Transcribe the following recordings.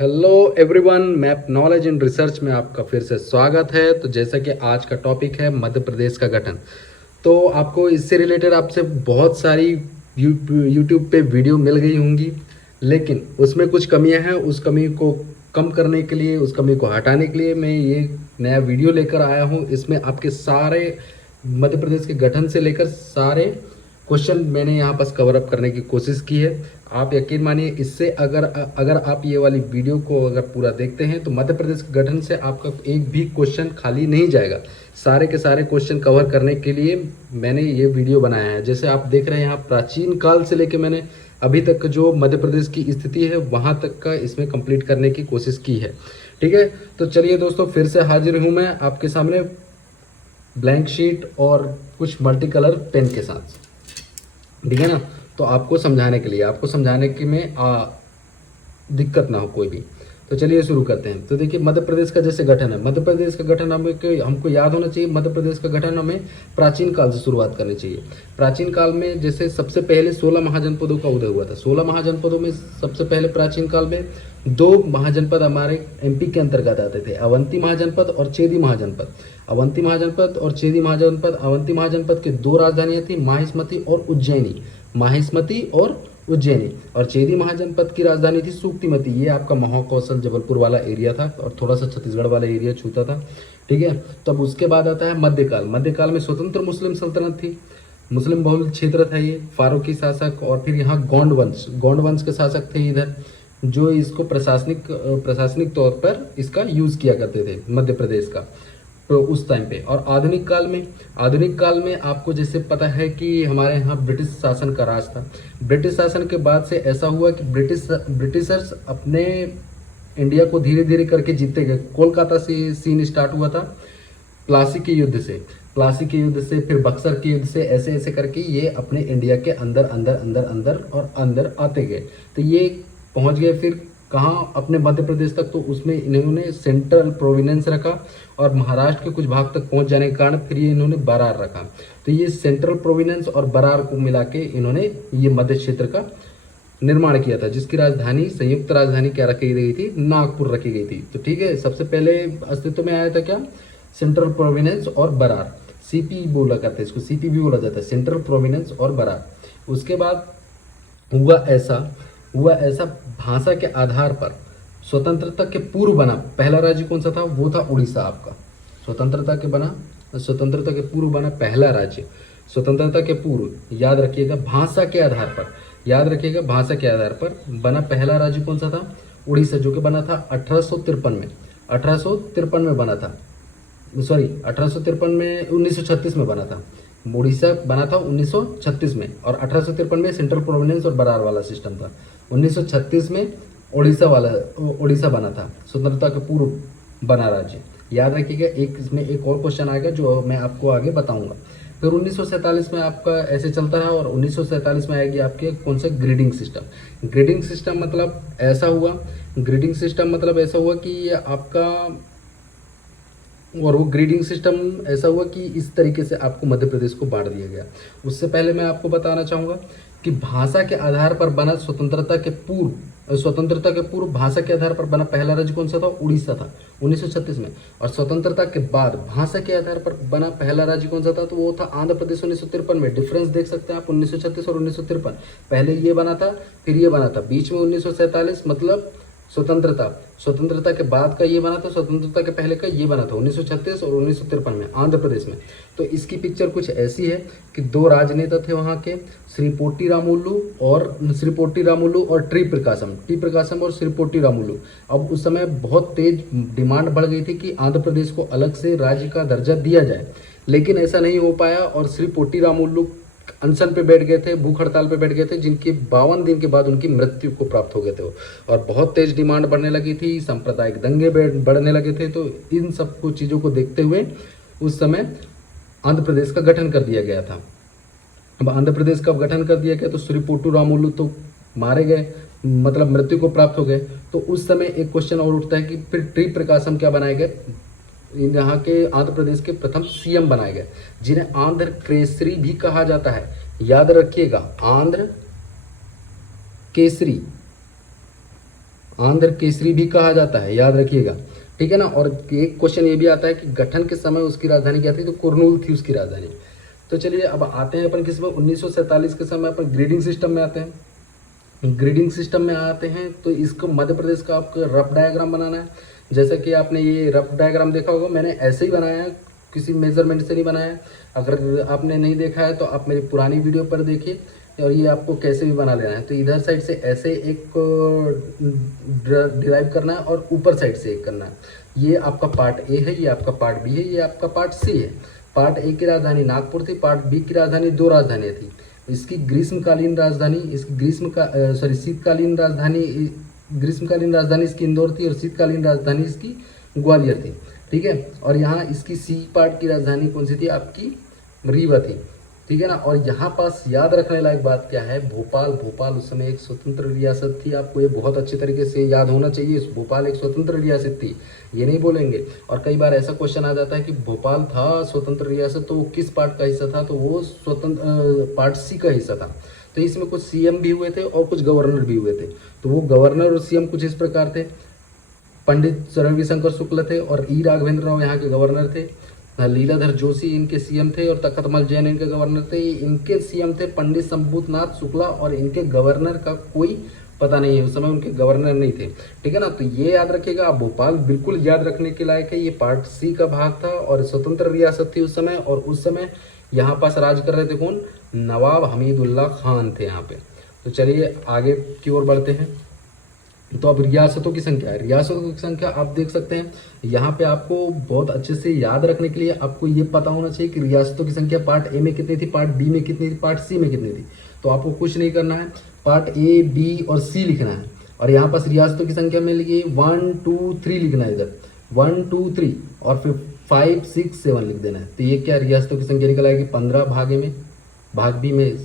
Hello everyone, map knowledge in research में आपका फिर से स्वागत है। तो जैसा कि आज का टॉपिक है मध्य प्रदेश का गठन, तो आपको इससे रिलेटेड आपसे बहुत सारी यूट्यूब पे वीडियो मिल गई होंगी, लेकिन उसमें कुछ कमियां हैं। उस कमी को कम करने के लिए, उस कमी को हटाने के लिए मैं ये नया वीडियो लेकर आया हूँ। इसमें आपके सारे मध्य प्रदेश के गठन से लेकर सारे क्वेश्चन मैंने यहाँ पास कवर अप करने की कोशिश की है। आप यकीन मानिए, इससे अगर अगर आप ये वाली वीडियो को अगर पूरा देखते हैं तो मध्य प्रदेश के गठन से आपका एक भी क्वेश्चन खाली नहीं जाएगा। सारे के सारे क्वेश्चन कवर करने के लिए मैंने ये वीडियो बनाया है। जैसे आप देख रहे हैं यहाँ प्राचीन काल से लेके मैंने अभी तक जो मध्य प्रदेश की स्थिति है वहाँ तक का इसमें कंप्लीट करने की कोशिश की है। ठीक है, तो चलिए दोस्तों, फिर से हाजिर हूँ मैं आपके सामने ब्लैंक शीट और कुछ मल्टी कलर पेन के साथ। ठीक है ना, तो आपको समझाने के लिए, आपको समझाने के में दिक्कत ना हो कोई भी। तो चलिए शुरू करते हैं। तो देखिए, मध्य प्रदेश का जैसे गठन है, मध्य प्रदेश का गठन हमको याद होना चाहिए। मध्य प्रदेश का गठन हमें प्राचीन काल से शुरुआत करनी चाहिए। प्राचीन काल में जैसे सबसे पहले 16 महाजनपदों का उदय हुआ था। 16 महाजनपदों में सबसे पहले प्राचीन काल में दो महाजनपद हमारे एमपी के अंतर्गत आते थे, अवंती महाजनपद और चेदी महाजनपद। अवंती महाजनपद और चेदी महाजनपद, अवंती महाजनपद की दो राजधानियां थी, माहिष्मती और उज्जैनी। माहिष्मती और उज्जैनी। और चेदी महाजनपद की राजधानी थी सूक्तिमती। ये आपका महाकौशल जबलपुर वाला एरिया था और थोड़ा सा छत्तीसगढ़ वाला एरिया छूता था। ठीक है, तब उसके बाद आता है मध्यकाल। मध्यकाल में स्वतंत्र मुस्लिम सल्तनत थी, मुस्लिम बहुल क्षेत्र था ये, फारूकी शासक। और फिर यहाँ गौंड वंश के शासक थे इधर, जो इसको प्रशासनिक तौर पर इसका यूज किया करते थे मध्य प्रदेश का, तो उस टाइम पे। और आधुनिक काल में आपको जैसे पता है कि हमारे यहाँ ब्रिटिश शासन का राज था। ब्रिटिश शासन के बाद से ऐसा हुआ कि ब्रिटिशर्स अपने इंडिया को धीरे धीरे करके जीतते गए। कोलकाता से सीन स्टार्ट हुआ था प्लासी के युद्ध से, फिर बक्सर के युद्ध से, ऐसे ऐसे करके ये अपने इंडिया के अंदर अंदर अंदर अंदर और अंदर आते गए। तो ये पहुंच गए फिर कहाँ, अपने मध्य प्रदेश तक। तो उसमें इन्होंने सेंट्रल प्रोविनेंस रखा और महाराष्ट्र के कुछ भाग तक पहुंच जाने के कारण फिर ये इन्होंने बरार रखा। तो ये सेंट्रल प्रोविनेंस और बरार को मिला के इन्होंने ये मध्य क्षेत्र का निर्माण किया था, जिसकी राजधानी, संयुक्त राजधानी क्या रखी गई थी, नागपुर रखी गई थी। तो ठीक है, सबसे पहले अस्तित्व में आया था क्या, सेंट्रल प्रोविनेंस और बरार। सीपी बोला करते हैं इसको, सीपी भी बोला जाता है, सेंट्रल प्रोविनेंस और बरार। उसके बाद हुआ ऐसा भाषा के आधार पर स्वतंत्रता के पूर्व बना पहला राज्य कौन सा था, वो था उड़ीसा आपका। स्वतंत्रता के पूर्व बना पहला राज्य, स्वतंत्रता के पूर्व, याद रखिएगा भाषा के आधार पर बना पहला राज्य कौन सा था, उड़ीसा, जो कि बना था 1853 में बना था। सॉरी, 1853 में, 1936 में बना था। उड़ीसा बना था 1936 में, और 1853 में सेंट्रल प्रोविनेंस और बरार वाला सिस्टम था। 1936 में उड़ीसा बना था, स्वतंत्रता के पूर्व बना राज्य। याद रखिएगा, इसमें एक और क्वेश्चन आएगा जो मैं आपको आगे बताऊंगा। फिर 1947 में आपका ऐसे चलता रहा, और 1947 में आएगी आपके कौन सा, ग्रेडिंग सिस्टम मतलब ऐसा हुआ कि ये आपका, और वो ग्रेडिंग सिस्टम ऐसा हुआ कि इस तरीके से आपको मध्य प्रदेश को बांट दिया गया। उससे पहले मैं आपको बताना चाहूँगा कि भाषा के आधार पर बना स्वतंत्रता के पूर्व भाषा के आधार पर बना पहला राज्य कौन सा था, उड़ीसा था 1936 में। और स्वतंत्रता के बाद भाषा के आधार पर बना पहला राज्य कौन सा था, तो वो था आंध्र प्रदेश 1953 में। डिफरेंस देख सकते हैं आप, 1936 और 1953। पहले ये बना था, फिर ये बना था, बीच में 1947 मतलब स्वतंत्रता के बाद का ये बना था, स्वतंत्रता के पहले का ये बना था 1936 और 1953 में आंध्र प्रदेश में। तो इसकी पिक्चर कुछ ऐसी है कि दो राजनेता थे वहाँ के, श्री पोटी रामुलु और टी प्रकाशम और श्री पोटी रामुलु। अब उस समय बहुत तेज डिमांड बढ़ गई थी कि आंध्र प्रदेश को अलग से राज्य का दर्जा दिया जाए, लेकिन ऐसा नहीं हो पाया। और श्री पोटी रामुलु अनशन पे बैठ गए थे, भूख हड़ताल पे बैठ गए थे, जिनके 52 दिन के बाद उनकी मृत्यु को प्राप्त हो गए थे। और बहुत तेज डिमांड बढ़ने लगी थी, सांप्रदायिक दंगे बढ़ने लगे थे। तो इन सब को चीज़ों को देखते हुए उस समय आंध्र प्रदेश का गठन कर दिया गया था। अब आंध्र प्रदेश का गठन कर दिया गया तो श्री पोटू रामुलु तो मारे गए, मतलब मृत्यु को प्राप्त हो गए। तो उस समय एक क्वेश्चन और उठता है कि फिर टी प्रकाशम क्या बनाए गए, यहाँ के आंध्र प्रदेश के प्रथम सीएम बनाए गए, जिन्हें आंध्र केसरी भी कहा जाता है। याद रखिएगा, आंध्र केसरी आंध्र केसरी भी कहा जाता है, याद रखिएगा, ठीक है ना। और एक क्वेश्चन ये भी आता है कि गठन के समय उसकी राजधानी क्या थी, तो कुर्नूल थी उसकी राजधानी। तो चलिए अब आते हैं अपन किसमें, 1947 के समय अपन ग्रेडिंग सिस्टम में आते हैं। ग्रेडिंग सिस्टम में आते हैं तो इसको मध्य प्रदेश का आपको रफ डायग्राम बनाना है। जैसा कि आपने ये रफ डायग्राम देखा होगा, मैंने ऐसे ही बनाया है, किसी मेजरमेंट से नहीं बनाया है। अगर आपने नहीं देखा है तो आप मेरी पुरानी वीडियो पर देखिए, और ये आपको कैसे भी बना लेना है। तो इधर साइड से ऐसे एक डिराइव करना है और ऊपर साइड से एक करना है। ये आपका पार्ट ए है, ये आपका पार्ट बी है, ये आपका पार्ट सी है। पार्ट ए की राजधानी नागपुर थी, पार्ट बी की राजधानी, दो राजधानियाँ थी। इसकी ग्रीष्मकालीन राजधानी, इसकी शीतकालीन राजधानी, ग्रीष्मकालीन राजधानी इसकी इंदौर थी और शीतकालीन राजधानी इसकी ग्वालियर थी, ठीक है। और यहाँ इसकी सी पार्ट की राजधानी कौन सी थी, आपकी रीवा थी, ठीक है ना। और यहाँ पास याद रखने लायक बात क्या है, भोपाल, भोपाल उस समय एक स्वतंत्र रियासत थी। आपको ये बहुत अच्छे तरीके से याद होना चाहिए, भोपाल एक स्वतंत्र रियासत थी, ये नहीं बोलेंगे। और कई बार ऐसा क्वेश्चन आ जाता है कि भोपाल था स्वतंत्र रियासत, तो वो किस पार्ट का हिस्सा था, तो वो स्वतंत्र पार्ट सी का हिस्सा था। तो इसमें कुछ सीएम भी हुए थे और कुछ गवर्नर भी हुए थे। तो वो गवर्नर और सीएम कुछ इस प्रकार थे, पंडित रविशंकर शुक्ल थे और ई राघवेंद्र राव यहाँ के गवर्नर थे। लीलाधर जोशी इनके सीएम थे और तखतमल जैन इनके गवर्नर थे। इनके सीएम थे पंडित शंभूनाथ शुक्ला और इनके गवर्नर का कोई पता नहीं है, उस समय उनके गवर्नर नहीं थे, ठीक है ना। तो ये याद रखिएगा आप, भोपाल बिल्कुल याद रखने के लायक है। ये पार्ट सी का भाग था और स्वतंत्र रियासत थी उस समय। और उस समय यहाँ पास राज कर रहे थे कौन, नवाब हमीदुल्ला खान थे यहाँ पे। तो चलिए आगे की ओर बढ़ते हैं। तो अब रियासतों की संख्या है, रियासतों की संख्या आप देख सकते हैं यहाँ पे। आपको बहुत अच्छे से याद रखने के लिए आपको ये पता होना चाहिए कि रियासतों की संख्या पार्ट ए में कितनी थी, पार्ट बी में कितनी थी, पार्ट सी में कितनी थी। तो आपको कुछ नहीं करना है, पार्ट ए बी और सी लिखना है। और यहाँ पास रियासतों की संख्या में लिखिए 1 2 3 लिखना है, इधर 1 2 3 और फिर 5 6 7 लिख देना है। तो ये क्या रियासतों की संख्या निकल आएगी, 15 भाग ए में, भाग बी में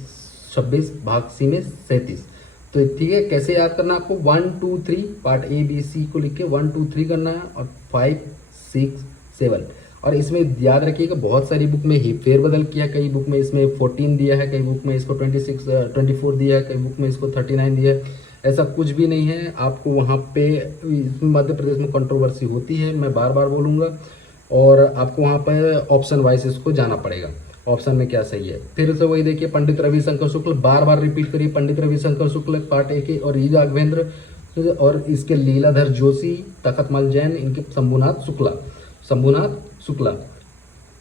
26, भाग सी में 37। तो ठीक है, कैसे याद करना आपको, 1 2 3 पार्ट ए बी सी को लिख के 1 2 3 करना है और 5 6 7। और इसमें याद रखिएगा बहुत सारी बुक में ही फेरबदल किया, कई बुक में इसमें 14 दिया है, कई बुक में इसको 24 दिया है, कई बुक में इसको 39 दिया है। ऐसा कुछ भी नहीं है। आपको वहाँ पे मध्य प्रदेश में कंट्रोवर्सी होती है, मैं बार बार बोलूँगा, और आपको वहाँ पर ऑप्शन वाइज इसको जाना पड़ेगा, ऑप्शन में क्या सही है। फिर से वही देखिए, पंडित रविशंकर शुक्ल, बार बार रिपीट करिए, पंडित रविशंकर शुक्ल पार्ट ए के, और ई राघवेंद्र और इसके लीलाधर जोशी, तखतमल जैन, इनके शंभूनाथ शुक्ला,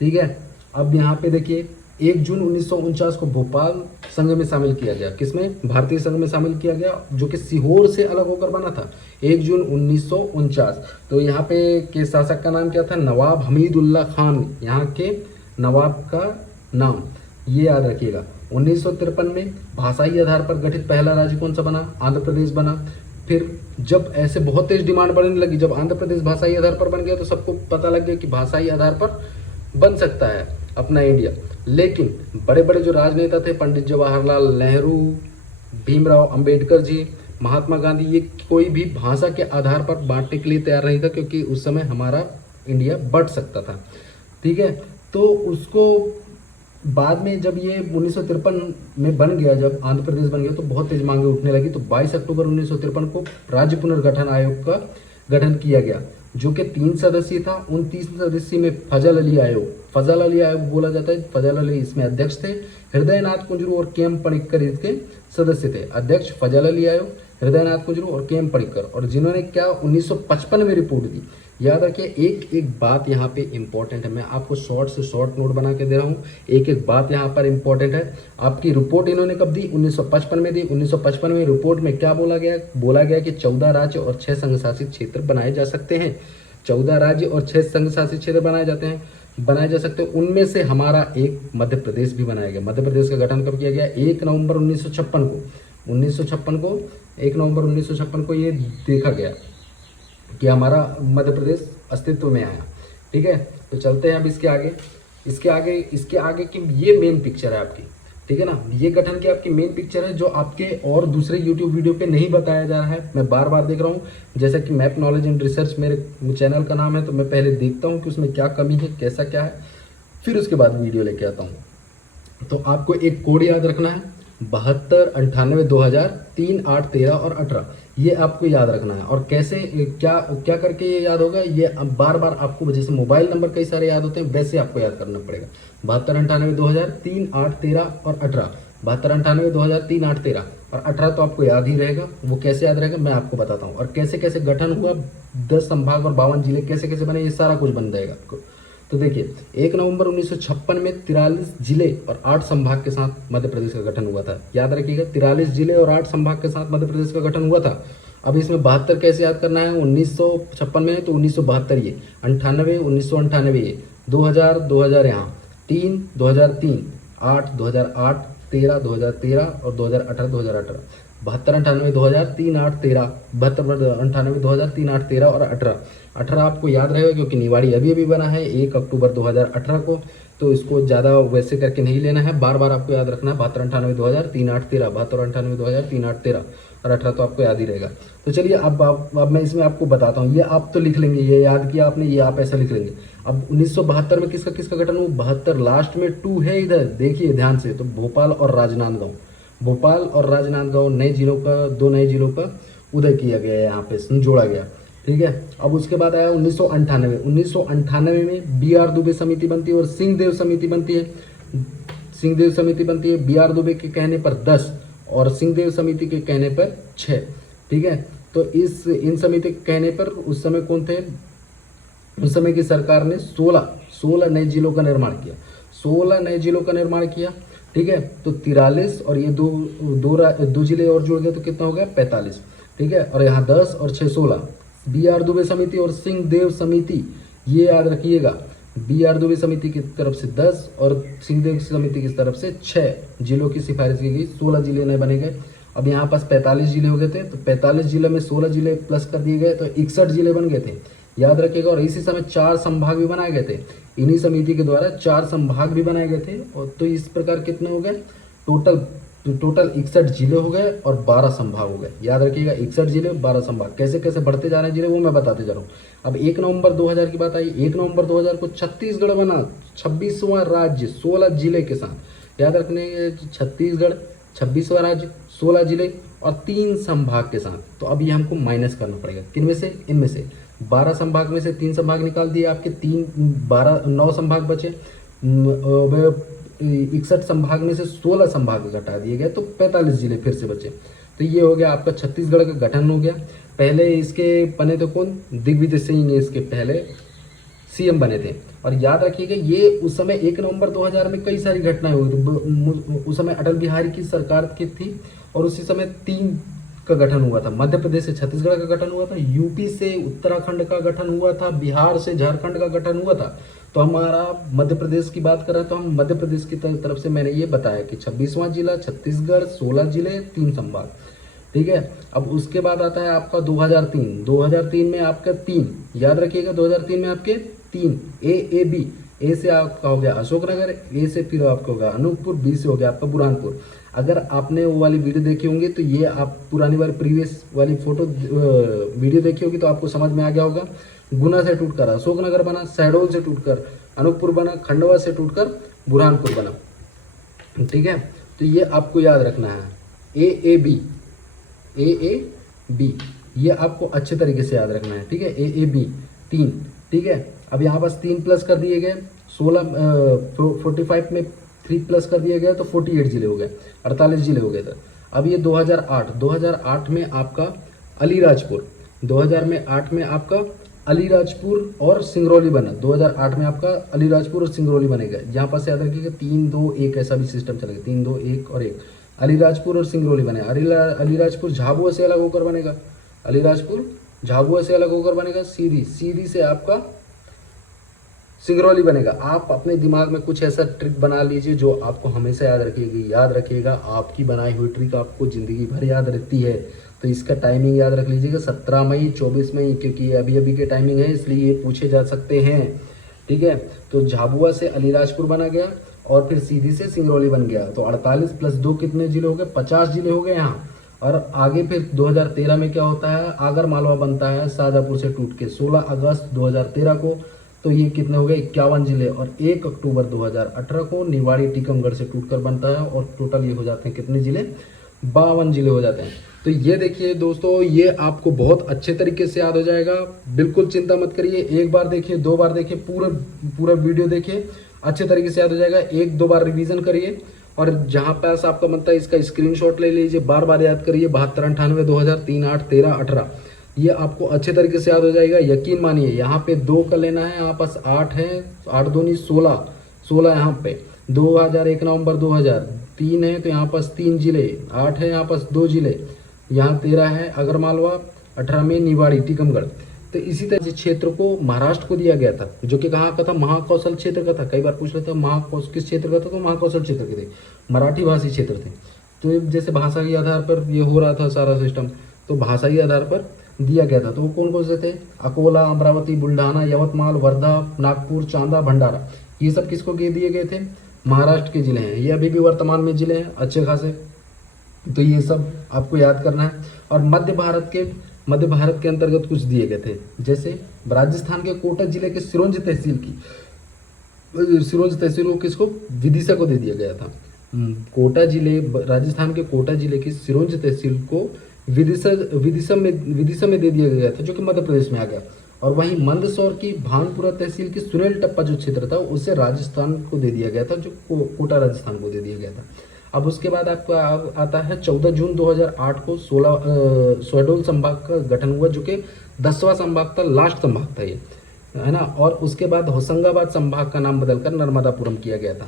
ठीक है। अब यहाँ पे देखिए 1 जून 1949 को भोपाल संघ में शामिल किया गया, किसमें, भारतीय संघ में शामिल किया गया, जो कि सीहोर से अलग होकर बना था, 1 जून 1949। तो यहाँ पे के शासक का नाम क्या था, नवाब हमीदुल्ला खान, यहाँ के नवाब का नाम, ये याद रखिएगा। 1953 में भाषाई आधार पर गठित पहला राज्य कौन सा बना, आंध्र प्रदेश बना। फिर जब ऐसे बहुत तेज डिमांड बढ़ने लगी, जब आंध्र प्रदेश भाषाई आधार पर बन गया तो सबको पता लग गया कि भाषाई आधार पर बन सकता है अपना इंडिया। लेकिन बड़े बड़े जो राजनेता थे, पंडित जवाहरलाल नेहरू, भीमराव अंबेडकर जी, महात्मा गांधी, ये कोई भी भाषा के आधार पर बांटने के लिए तैयार नहीं था, क्योंकि उस समय हमारा इंडिया बट सकता था, ठीक है। तो उसको बाद में जब ये 1953 में बन गया, जब आंध्र प्रदेश बन गया, तो बहुत तेज मांगे उठने लगी। तो 22 अक्टूबर 1953 को राज्य पुनर्गठन आयोग का गठन किया गया, जो कि 3 सदस्यीय था। उन 3 सदस्यीय में फजल अली आयोग बोला जाता है, फजल अली इसमें अध्यक्ष थे। हृदयनाथ कुंजरू और के एम पणिक्कर इसके सदस्य थे। अध्यक्ष फजल अली आयोग, हृदयनाथ कुंजरू और के एम पणिक्कर, और जिन्होंने क्या 1955 में रिपोर्ट दी। याद रखिए, एक एक बात यहाँ पे इंपॉर्टेंट है, मैं आपको शॉर्ट से शॉर्ट नोट बना के दे रहा हूँ, एक एक बात यहाँ पर इंपॉर्टेंट है। आपकी रिपोर्ट इन्होंने कब दी, 1955 में दी। 1955 में रिपोर्ट में क्या बोला गया कि 14 राज्य और 6 संघ शासित क्षेत्र बनाए जा सकते हैं। 14 राज्य और 6 संघ शासित क्षेत्र बनाए जा सकते हैं। उनमें से हमारा एक मध्य प्रदेश भी बनाया गया। मध्य प्रदेश का गठन कब किया गया, 1 नवंबर 1956 को 1 नवंबर 1956 को ये देखा गया कि हमारा मध्य प्रदेश अस्तित्व में आया, ठीक है। तो चलते हैं अब इसके आगे की ये मेन पिक्चर है आपकी, ठीक है ना। ये गठन की आपकी मेन पिक्चर है, जो आपके और दूसरे यूट्यूब वीडियो पे नहीं बताया जा रहा है। मैं बार बार देख रहा हूँ, जैसा कि मैप नॉलेज एंड रिसर्च मेरे चैनल का नाम है, तो मैं पहले देखता हूँ कि उसमें क्या कमी है, कैसा क्या है, फिर उसके बाद वीडियो लेके आता हूँ। तो आपको एक कोड याद रखना है, 72, 98, 2000, 3, 8, 13 और 18, ये आपको याद रखना है। और कैसे, क्या क्या करके ये याद होगा, ये अब बार बार आपको, जैसे मोबाइल नंबर कई सारे याद होते हैं वैसे आपको याद करना पड़ेगा। 72, 98, 2000, 3, 8, 13 और 18, 72, 98, 2000, 3, 8, 13 और 18 तो आपको याद ही रहेगा। वो कैसे याद रहेगा मैं आपको बताता हूँ, और कैसे कैसे गठन हुआ, 10 संभाग और 52 जिले कैसे कैसे बने, ये सारा कुछ बन जाएगा आपको। तो देखिए, 1 नवंबर 1956 में 43 जिले और 8 संभाग के साथ मध्य प्रदेश का गठन हुआ था। याद रखिएगा, 43 जिले और 8 संभाग के साथ मध्य प्रदेश का गठन हुआ था। अब इसमें 72 कैसे याद करना है, 1956 में है तो 1972 ये, 98, 1998 ये, 2000, 2000 यहाँ, 3, 2003, 8, 2008, 13, 2013 और 2018, 2018, 72, 98, 2000, 3, 8, 13, 72, 98, 2000, 3, 8, 13 और 18, 18 आपको याद रहेगा क्योंकि निवाड़ी अभी अभी बना है 1 अक्टूबर 2018 को, तो इसको ज़्यादा वैसे करके नहीं लेना है, बार बार आपको याद रखना है। 72, 98, 2000, 3, 8, 13, 72, 98, 2000, 3, 8, 13 और 18 तो आपको याद ही रहेगा। तो चलिए अब मैं इसमें आपको बताता हूँ, ये आप तो लिख लेंगे, ये याद किया आपने, ये आप ऐसा लिख लेंगे। अब 1972 में किसका किसका गठन हुआ, 72 लास्ट में 2 है इधर, देखिए ध्यान से, तो भोपाल और राजनांदगांव, भोपाल और राजनांदगांव नए जिलों का, 2 नए जिलों का उदय किया गया है, यहाँ पे जोड़ा गया। ठीक है, अब उसके बाद आया 1998, 1998 में बी आर दुबे समिति बनती है और सिंहदेव समिति बनती है। सिंहदेव समिति बनती है, बी आर दुबे के कहने पर 10 और सिंहदेव समिति के कहने पर 6। ठीक है, तो इन समिति के कहने पर उस समय कौन थे, उस समय की सरकार ने 16 नए जिलों का निर्माण किया, 16 नए जिलों का निर्माण किया। ठीक है, तो 43 और ये दो जिले और जुड़ गए तो कितना हो गया, 45। ठीक है, और यहाँ 10 और 6, 16। बी आर दुबे समिति और सिंहदेव समिति, ये याद रखिएगा, बी आर दुबे समिति की तरफ से 10 और सिंहदेव समिति की तरफ से 6 जिलों की सिफारिश की गई, 16 जिले नए बने गए। अब यहाँ पास 45 जिले हो गए थे, तो 45 जिले में 16 जिले प्लस कर दिए गए तो 61 जिले बन गए थे, याद रखिएगा। और इसी समय 4 संभाग भी बनाए गए थे, इन्हीं समिति के द्वारा 4 संभाग भी बनाए गए थे। और तो इस प्रकार कितने हो गए, टोटल 61 जिले हो गए और 12 संभाग हो गए, याद रखिएगा, 61 जिले 12 संभाग। कैसे कैसे बढ़ते जा रहे हैं जिले वो मैं बताते जा रहा हूँ। अब 1 नवंबर 2000 की बात आई, 1 नवंबर 2000 को छत्तीसगढ़ बना, 26वां राज्य 16 जिले के साथ, याद रखने, छत्तीसगढ़ 26वां राज्य 16 जिले और 3 संभाग के साथ। तो अब ये हमको माइनस करना पड़ेगा, किनमें से, इनमें से 12 संभाग में से 3 संभाग निकाल दिए, आपके 9 संभाग बचे। 61 संभाग में से 16 संभाग घटा दिए गए तो 45 जिले फिर से बचे। तो ये हो गया आपका छत्तीसगढ़ का गठन हो गया। पहले इसके बने तो कौन, दिग्विजय सिंह इसके पहले सीएम बने थे। और याद रखिएगा, ये उस समय 1 नवंबर 2000 में कई सारी घटनाएं हुई थी। उस समय अटल बिहारी की सरकार की थी और उसी समय 3 का गठन हुआ था, मध्य प्रदेश से छत्तीसगढ़ का गठन हुआ था, यूपी से उत्तराखंड का गठन हुआ था, बिहार से झारखंड का गठन हुआ था। तो हमारा मध्य प्रदेश की बात करें तो हम मध्य प्रदेश की तरफ से मैंने ये बताया कि 26वां जिला छत्तीसगढ़, 16 जिले 3 संभाग। ठीक है, अब उसके बाद आता है आपका 2003। 2003 में आपका 3, याद रखिएगा, 2003 में आपके 3 ए बी, ए से आपका हो गया अशोकनगर, ए से फिर आपका होगा अनूपपुर, बी से हो गया आपका बुरहानपुर। अगर आपने वो वाली वीडियो देखी होंगी तो ये आप पुरानी वाली प्रीवियस वाली वीडियो देखी होगी तो आपको समझ में आ गया होगा। गुना से टूटकर अशोकनगर बना, शहडोल से टूटकर अनूपपुर बना, खंडवा से टूटकर बुरहानपुर बना। ठीक है, तो ये आपको याद रखना है, ए बी, ये आपको अच्छे तरीके से याद रखना है। ठीक है, ए बी 3। ठीक है, अब यहाँ पास 3 प्लस कर दिए गए, 45 में 3 प्लस कर दिए गए तो 48 जिले हो गए, 48 जिले हो गए थे। अब ये 2008 में आपका अलीराजपुर, 2008 में आपका अलीराजपुर और सिंगरौली बना, 2008 में आपका अलीराजपुर और सिंगरौली बनेगा। यहाँ पर से याद रखिएगा 3, 2, 1 ऐसा भी सिस्टम चलेगा, 3, 2, 1 और 1, अलीराजपुर और सिंगरौली बने। अलीराजपुर झाबुआ से अलग होकर बनेगा, अलीराजपुर झाबुआ से अलग होकर बनेगा, सीधी से आपका सिंगरौली बनेगा। आप अपने दिमाग में कुछ ऐसा ट्रिक बना लीजिए जो आपको हमेशा याद रखिएगा। आपकी बनाई हुई ट्रिक आपको ज़िंदगी भर याद रहती है। तो इसका टाइमिंग याद रख लीजिएगा, 17 मई 24 मई, क्योंकि ये अभी के टाइमिंग है इसलिए ये पूछे जा सकते हैं। ठीक है, तो झाबुआ से अलीराजपुर बना गया और फिर सीधी से सिंगरौली बन गया। तो 48 + 2 कितने जिले हो गए, 50 जिले हो गए यहाँ। और आगे फिर 2013 में क्या होता है, आगर मालवा बनता है शाहजहाँपुर से टूट के। 16 अगस्त 2013 को तो ये कितने हो गए 51 जिले, और 1 अक्टूबर 2018 को निवाड़ी टीकमगढ़ से टूटकर बनता है, और टोटल ये हो जाते हैं कितने जिले, 52 जिले हो जाते हैं। तो ये देखिए दोस्तों, ये आपको बहुत अच्छे तरीके से याद हो जाएगा, बिल्कुल चिंता मत करिए, एक बार देखिए, 2 बार देखिए, पूरा वीडियो देखिए, अच्छे तरीके से याद हो जाएगा। 1-2 बार रिवीजन करिए, और जहाँ पास आपका बनता है इसका स्क्रीनशॉट ले लीजिए, बार बार याद करिए, 72, 98, 2000, 3, 8, 13, 18, ये आपको अच्छे तरीके से याद हो जाएगा। यकीन मानिए, यहाँ पे 2 का लेना है, यहाँ पास 8 है, 8 दूनी 16, 16 यहाँ पे 2000, 1 नवंबर 2000, 3 है तो यहाँ पास 3 जिले, 8 है यहाँ पास 2 जिले, यहाँ 13 है अगरमालवा, 18 में निवाड़ी टीकमगढ़। तो इसी तरह से क्षेत्र को महाराष्ट्र को दिया गया था, जो कि कहाँ का था, महाकौशल क्षेत्र का था। कई बार पूछ रहे थे महाकौशल किस क्षेत्र का था, तो महाकौशल क्षेत्र के थे, मराठी भाषी क्षेत्र थे। तो जैसे भाषा के आधार पर ये हो रहा था सारा सिस्टम, तो भाषाई आधार पर दिया गया था। तो वो कौन कौन से थे, अकोला, अमरावती, बुल्ढाना, यवतमाल, वर्धा, नागपुर, चांदा, भंडारा, ये सब किसको दिए गए थे, महाराष्ट्र के जिले हैं। ये अभी भी वर्तमान में जिले हैं अच्छे खासे, तो ये सब आपको याद करना है। और मध्य भारत के अंतर्गत कुछ दिए गए थे, जैसे राजस्थान के कोटा जिले के सिरोंज तहसील को किसको, विदिशा को दे दिया गया था। कोटा जिले, राजस्थान के कोटा जिले की सिरोंज तहसील को विदिशा में दे दिया गया था, जो कि मध्य प्रदेश में आ गया। और वहीं मंदसौर की भानपुरा तहसील की सुनेल टप्पा जो क्षेत्र था, उसे राजस्थान को दे दिया गया था, जो कोटा राजस्थान को दे दिया गया था। अब उसके बाद आपका आता है 14 जून 2008 को शहडोल संभाग का गठन हुआ, जो कि 10वां संभाग था, लास्ट संभाग था ये, है ना। और उसके बाद होशंगाबाद संभाग का नाम बदलकर नर्मदापुरम किया गया था।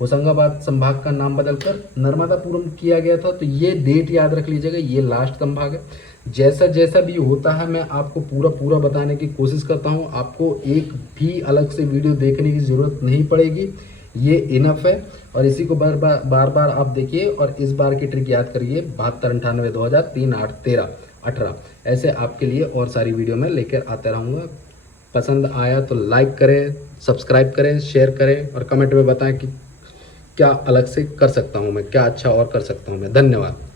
होशंगाबाद संभाग का नाम बदलकर नर्मदापुरम किया गया था। तो ये डेट याद रख लीजिएगा, ये लास्ट संभाग है। जैसा जैसा भी होता है मैं आपको पूरा बताने की कोशिश करता हूँ, आपको एक भी अलग से वीडियो देखने की ज़रूरत नहीं पड़ेगी, ये इनफ है। और इसी को बार बार आप देखिए, और इस बार की ट्रिक याद करिए, 72, 98, 2000, 3, 8, 13, 18, ऐसे आपके लिए और सारी वीडियो में लेकर आते रहूँगा। पसंद आया तो लाइक करें, सब्सक्राइब करें, शेयर करें, और कमेंट में बताएं कि क्या अलग से कर सकता हूँ मैं, क्या अच्छा और कर सकता हूँ मैं। धन्यवाद।